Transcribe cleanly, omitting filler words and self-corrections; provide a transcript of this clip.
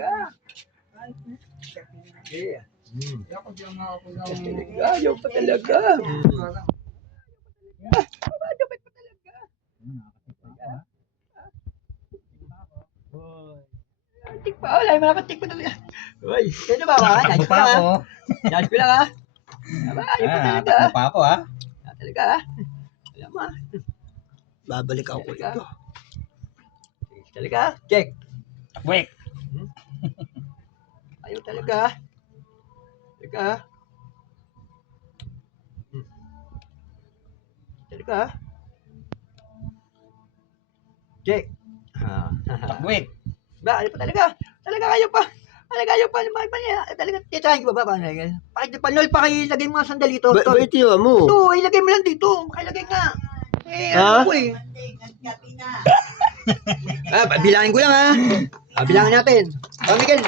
talaga. Yeah. Ayaw pa talaga. Ayaw pa talaga. Tik pa, wala yung mga tik pa talaga. Uy, sino ba ba? Nais ko lang ha. Nais ko lang ha. Ayaw pa talaga. Takbo pa ako ha. Ayaw talaga ha. Alam mo ha. Babalik ako Talaga. ito. Talaga? Check. Wait. Ayaw talaga ha. Talaga ha. Talaga ha. Check. Wait. Ba, ayaw pa talaga. Talaga ayaw pa. Talaga ayaw pa. Talaga, titahin ko ba? Pakit pa, Lol, pakilagay mo nga sandali ito. Bakit yun mo? Ito, ilagay mo lang dito. Pakilagay nga. Ha? Ano ko eh. Bilangin ko lang ha. Bilangin natin. Miguel.